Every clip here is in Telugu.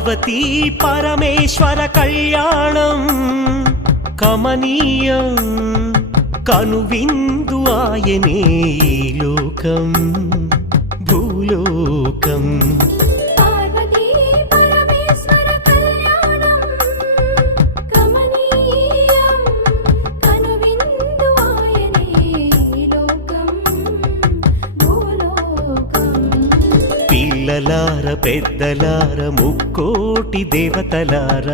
పార్వతీ పరమేశ్వర కళ్యాణం కమనీయం కనువిందు ఆయనే ఈ లోకం భూలోకం. పార్వతీ పరమేశ్వర కళ్యాణం కమనీయం కనువిందు ఆయనే ఈ లోకం భూలోకం. పిల్లలార పెద్దలార ముక్కోటి దేవతలార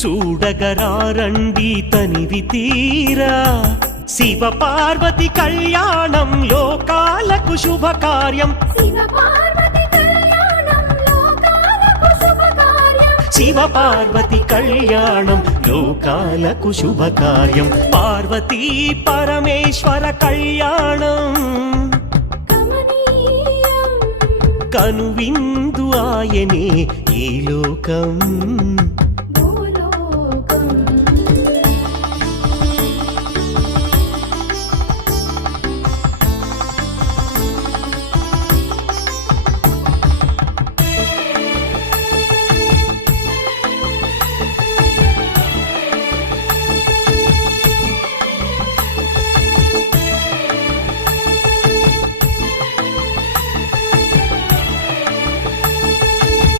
చూడగరారండి తనివి తీరా. శివ పార్వతి కళ్యాణం లోకాలకు శుభకార్యం. శివ పార్వతి కళ్యాణం లోకాలకు శుభకార్యం. శివ పార్వతి కళ్యాణం లోకాలకు శుభకార్యం. పార్వతీ పరమేశ్వర కళ్యాణం కమనీయం కనువిందు ఆయనే ఈ లోకం